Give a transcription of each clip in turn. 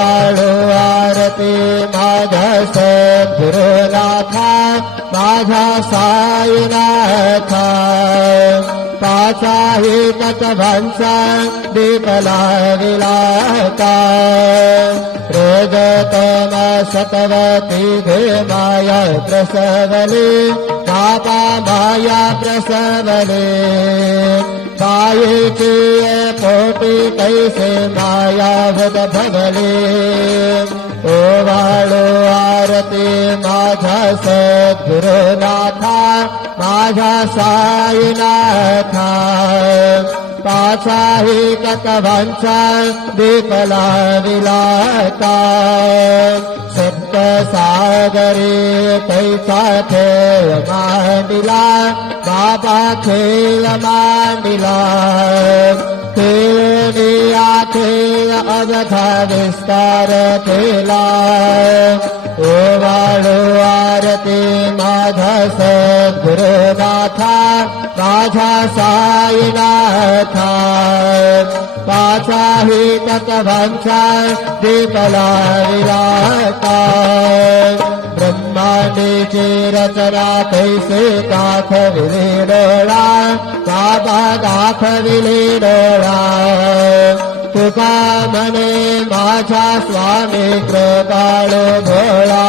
वाळू आरती माझ्या सद्गुरुनाथा माझ्या साईनाथा पाचाही तत्वांचा दीप लाविलाता रोज तम सतवती घे माया प्रसवले पापा माया प्रसवले मायेची पोटी कैसे माया भगले ओ वाळू आरती माझ्या सद्गुरुनाथा माझ्या साईनाथा पाचाही तत्वांचा दीप लाविलाता सप्त सागरी कैसा खेळ मांडिला बाबा खेळ मांडिला खेळनिया खेळ अवधा विस्तार केला ओ वाळू आरती माझ्या सद्गुरुनाथा माझ्या साईनाथा पाचाही तत्वांचा दीप लाविलाता ब्रह्मांडीची रचना कैसे दाखविली डोळा बाबा दाखविली डोळा तुका म्हणे माझ्या स्वामी कृपाळू भोळा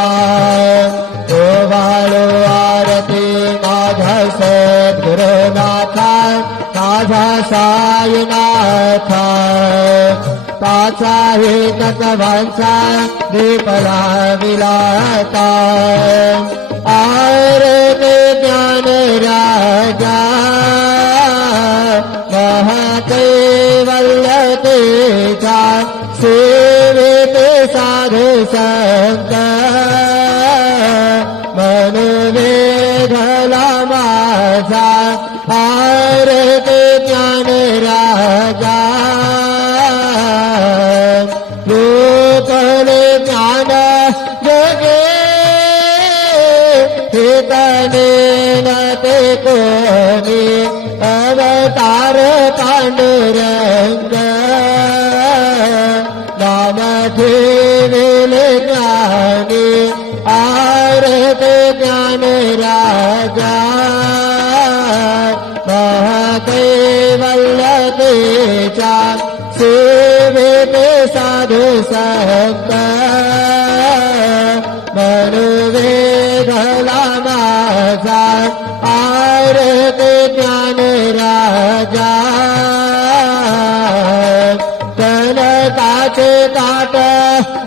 ओ वाळू आरती माझ्या सद्गुरुनाथा माझ्या साईनाथा पाचाही तत्वांचा दीप लाविलाता आरती ज्ञान राजा महकैवल्यतेचा सेवित साधु संत मनोवेधला माझा आरती ज्ञान राजा रूपले ज्ञान जगे हितने न ते कोणी अवतार पांडुरंग नाम ठेविले ज्ञानी आरती ज्ञान राजा महकैवल्यतेचा सेवित साधु संत मनोवेधला माझा आरती ज्ञान राजा कनकाचे ताट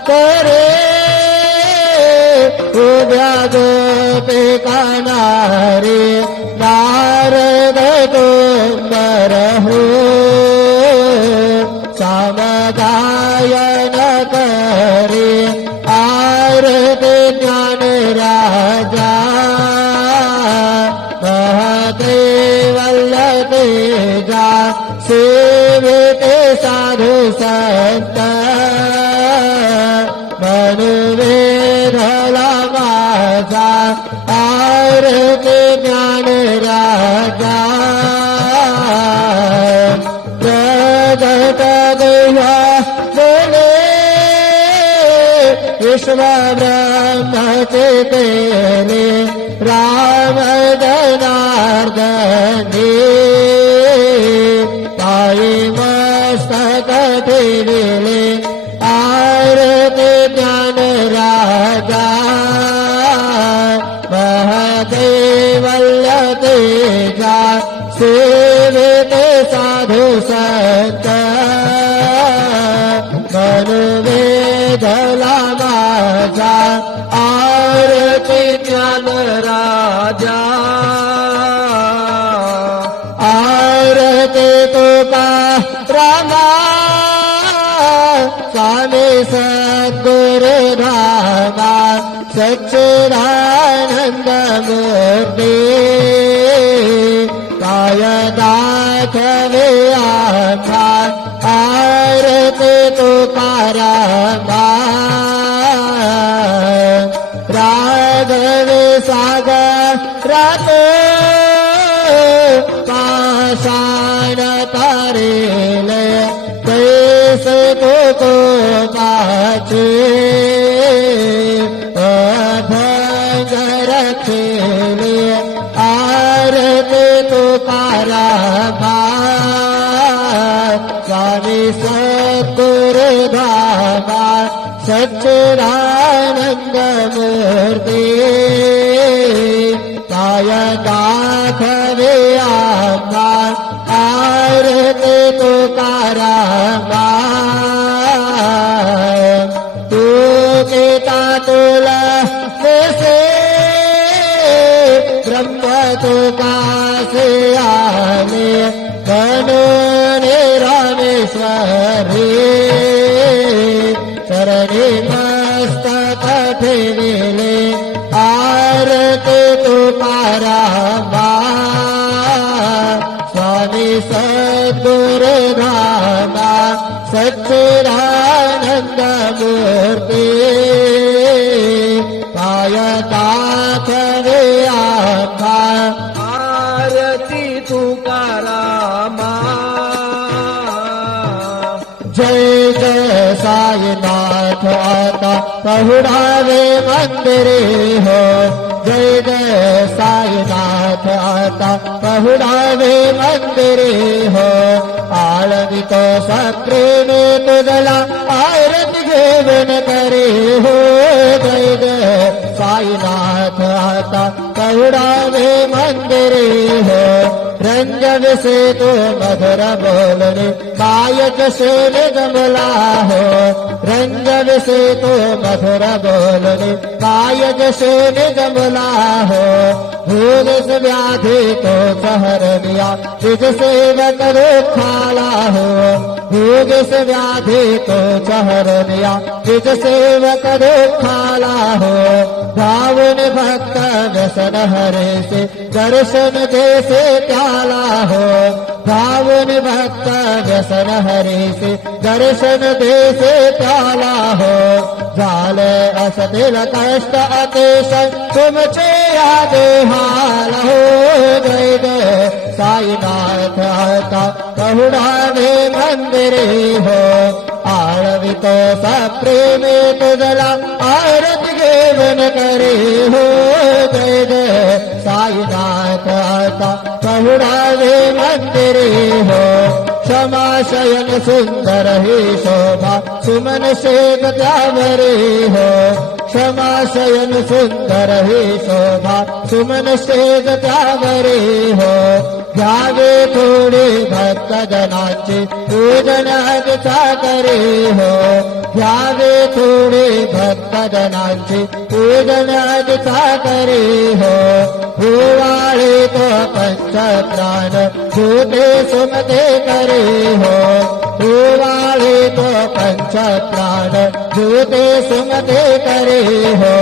करे उभ्या गोपिकानारी नारद तुंबर हो सामगायन करे आरती ज्ञान राजा महकैवल्यतेजा सेवित साधु संत मनोवेधला माझा आरती ज्ञान राजा प्रगट देवा बोले विश्व ब्रह्म चेतने राम जनार्दने पायी मस्तक ठेविले आरती ज्ञान राजा महकैवल्यतेजा सेवित साधु संत मनोवेधला माझा आरती ज्ञान राजा आरती तुका रामा स्वामी सद्गुरुधामा सच्चिदानंद मूर्ती काय दाखवे आम्हा आरती तुकारामा राघवे सागरात पाषाण तारेले कैसे को पाचे धामा सच्चिदानंद मूर्ती काय दाखवे आम्हा आरती तुकारामा तू पिता तुला से ब्रह्म तुकासे आले कनून रामेश्वरी चरणी मस्तक ठेविले आरती तुकारामा स्वामी सद्गुरुधामा सच्चिदानंद मूर्ती काय दाखवे आम्हा आरती तुकारामा जय जय साईनाथ आता पहुडावे मंदिरे हो जय जय साईनाथ आता पहुडावे मंदिरे हो आळवितो सप्रेमे तुझला आरती घेऊन करे हो जय जय साईनाथ आता पहुडावे मंदिरे हो रंग विसे तो मधुर बोलने कायक से निगमला हो रंग विसे तो मधुर बोलने कायक से निगमला हो भूल व्याधि तो सहर दिया तुझ सेवक खाला हो भूल व्याधि तो सहर दिया तुझ सेवक खाला हो भावन भक्त व्यसन हरे से दर्शन जैसे प्याला हो भावन भक्त व्यसन हरे से दर्शन जैसे प्याला हो झाल असतील कष्ट अतिशय तुमचे आदे हाल हो जय जय साईनाथ आता पहुडावे मंदिरे हो आळवितो सप्रेमे तुझला आरती घेऊन करे हो जय जय साईनाथ आता पहुडावे मंदिरे हो क्षमा शयन सुंदर ही शोभा सुमन शेख त्यावरे हो क्षमा शयन सुंदर ही शोभा सुमन शेख त्यावरे हो घ्यावे थोडे भक्त जनाचे पूजन करे हो घ्यावे थोडे भक्त जनाचे पूजन करे हो भुवाळे तो पंच प्राण झूठे सुमते करे हो भुवाळे तो पंच प्राण झूठे सुमते करे हो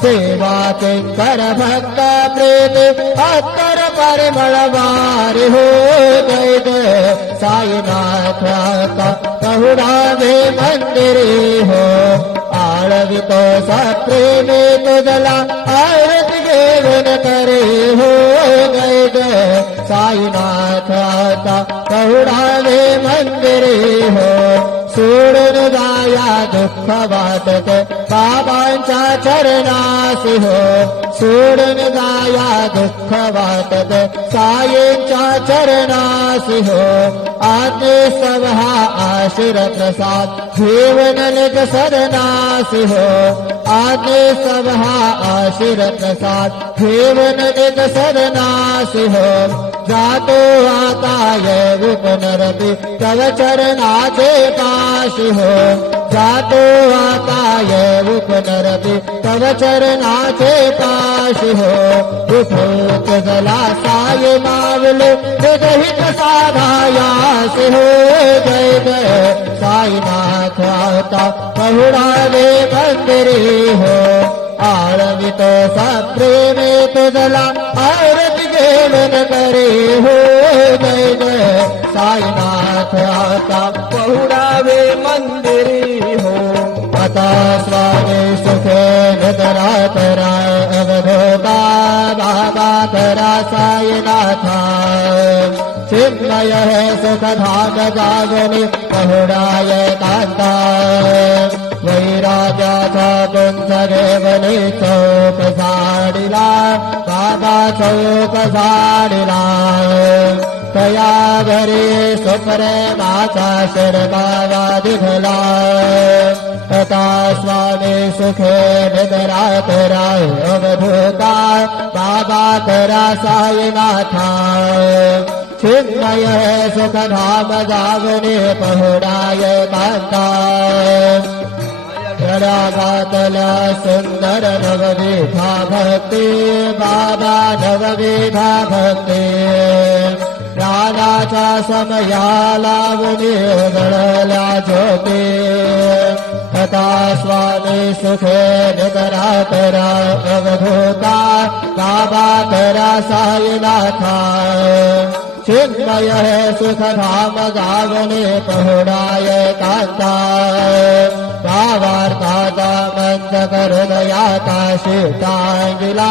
सेवा के कर भक्त प्रेत अत्तर परिमళवार हो जय जय साईनाथ आता पहुडावे मंदिरे हो आळवितो सप्रेमे तुझला आरती घेऊन करे हो जय जय साईनाथ आता पहुडावे मंदिरे हो सोडून जाया दुःख वाटत बाबांच्या चरणासी हो सोडून जाया दुःख वाटत साईंच्या चरणासी हो आते सवहा आशीर प्रसाद जीवन निज सदनासी हो आते सवहा आशीर प्रसाद जीवन निज सदनासी हो जातो आता ये पुनरती तव चरणाचे पाशी हो जातो आता ये पुनरती तव चरणाचे पाशी हो विभूत जला साई मावले विदहित साधायासी हो जय जय साईनाथ आता पहुडावे मंदिरे हो आळवितो सप्रेमे तुझला आरती घेऊन करे हो जय जय साईनाथ आता पहुडावे मंदिरी हो आता स्वामी सुखे निधरा करा अवधोता बाबा करा साईनाथा चिन्मय है सुख धाम जागने पहुडाय कांता वैराग्याचा कुंज घेवने चौक झाडिला बाबा चौक झाडिला तया घरी सुप्रेमाचा शर्मावा दिघला तथा स्वामी सुखे निद्रात राय अवधूता बाबा करा साईनाथा चिन्मय सुखधाम जागने पहुडाय कांता घातला सुंदर नवविधा भक्ती बाबा नवविधा भक्ती प्राणाचा समयाला उघडल्या ज्योती तथा स्वामी सुखे निद्रा करा अवधूता बाबा करा साईनाथा चिन्मय सुखधाम जागने पहुडाय कांता भावार्थाचा मंच हृदयाकाशी टांगिला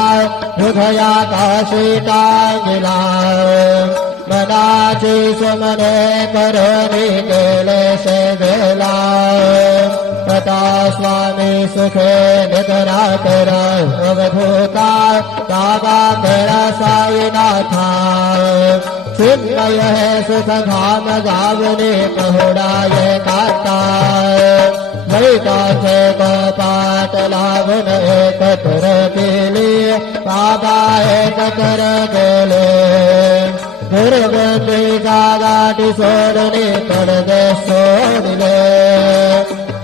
हृदयाकाशी टांगिला मनाची सुमने करणी केले शेगला तथा स्वामी सुखे निद्रा करा अवधूता बाबा करा साईनाथा चिन्मय सुखधाम जागने पहुडाय कांता वैकाचे कपाट लावून एकत्र केली बाबा एकत्र केले दुर्गती गाठी सोडणे पडदे सोडले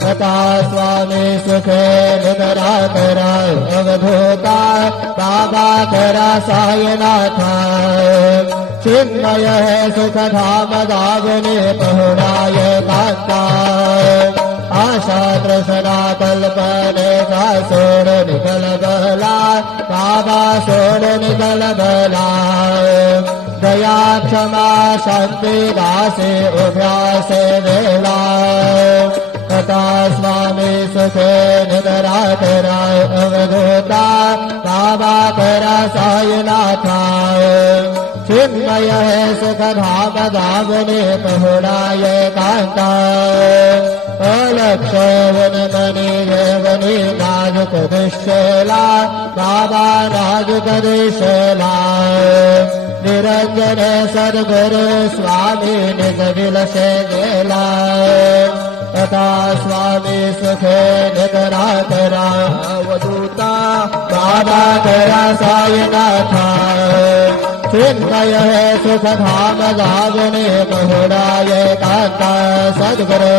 तथा स्वामी सुखे निद्रा करा अवधूता बाबा करा साईनाथा चिन्मय सुखधाम जागने पहुडाय कांता आशा तृष्णा कल्पनेचा सोड निकल बला बाबा सोड निकल बला दया क्षमा शांती दासे उभ्यासे वेला तथा स्वामी सुखे निद्रा करा अवधूता बाबा करा साईनाथा चिन्मय सुखधाम जागने पहुडाय कांता अलक्ष वनमनी देवनी नाजुक दिशेला बाबा नाजुक दिशेला निरंजन सद्गुरु स्वामी निज विलसे गेला तथा स्वामी सुखे निद्रा करा अवधूता बाबा करा साईनाथा चिन्मय सुखधाम जागने पहुडाय कांता सद्गुरु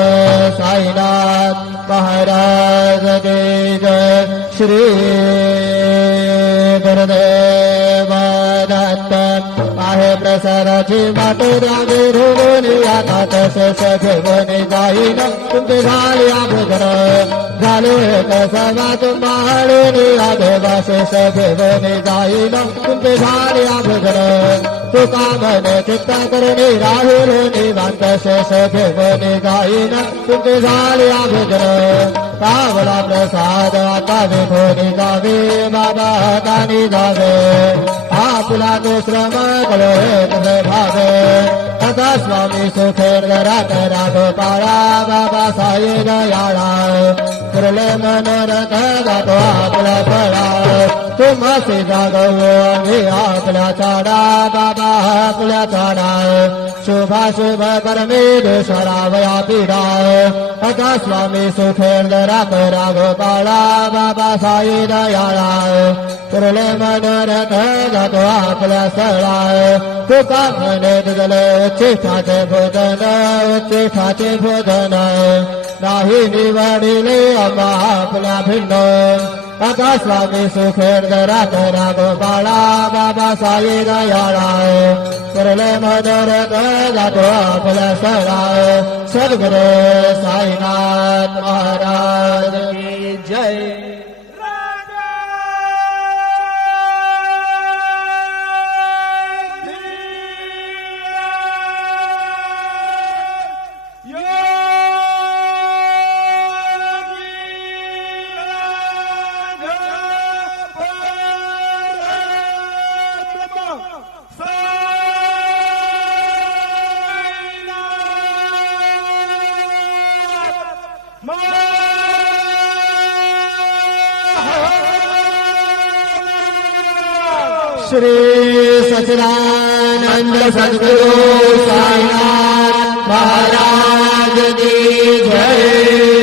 साईनाथ महाराज की जय श्री गुरुदेव दत्त आहे प्रसाराची वाट रागे धुवनी आता तसे सगवणी जाईन तुमचे झाले अभ्र झाले कसवा तुम्हाळूनी आदेवासे सगवणी जाईन तुमचे झाले अभ्र तुका म्हणे चित्ता करणे राहुल निवांत शेष घेवणे जाईन तुमचे झाले अभ्र पावला प्रसाद आता विठोनी जावे बाबा हातानी जावे आपला तो श्रम तुझे भावे तथा स्वामी सुखेर जरा करा गोपाळा बाबा साई दयाळा कुरले मनोरथ जातो आपला फळा तुम्हासी जागवो मी आपल्या चाडा बाबा आपल्या चाडा शुभा शुभ परमेश्वरा वया पीडा तथा स्वामी सुखेर जरा करा गोपाळा बाबा साई दयाळा कुरले मनोरथ जातो आपल्या स्थळा तुका म्हणे तुझले उच्चिष्ठाचे भोजन उच्चिष्ठाचे भोजन नाही निवडिले आम्हा आपल्या भिन्न तथा स्वामी सुखेर जरा करा गोपाळा बाबा साई दयाळा कुरले मनोरथ जातो आपल्या स्थळा सद्गुरु साईनाथ महाराज की जय श्री सचिदानंद परमानंद सद्गुरु साईनाथ महाराज की जय।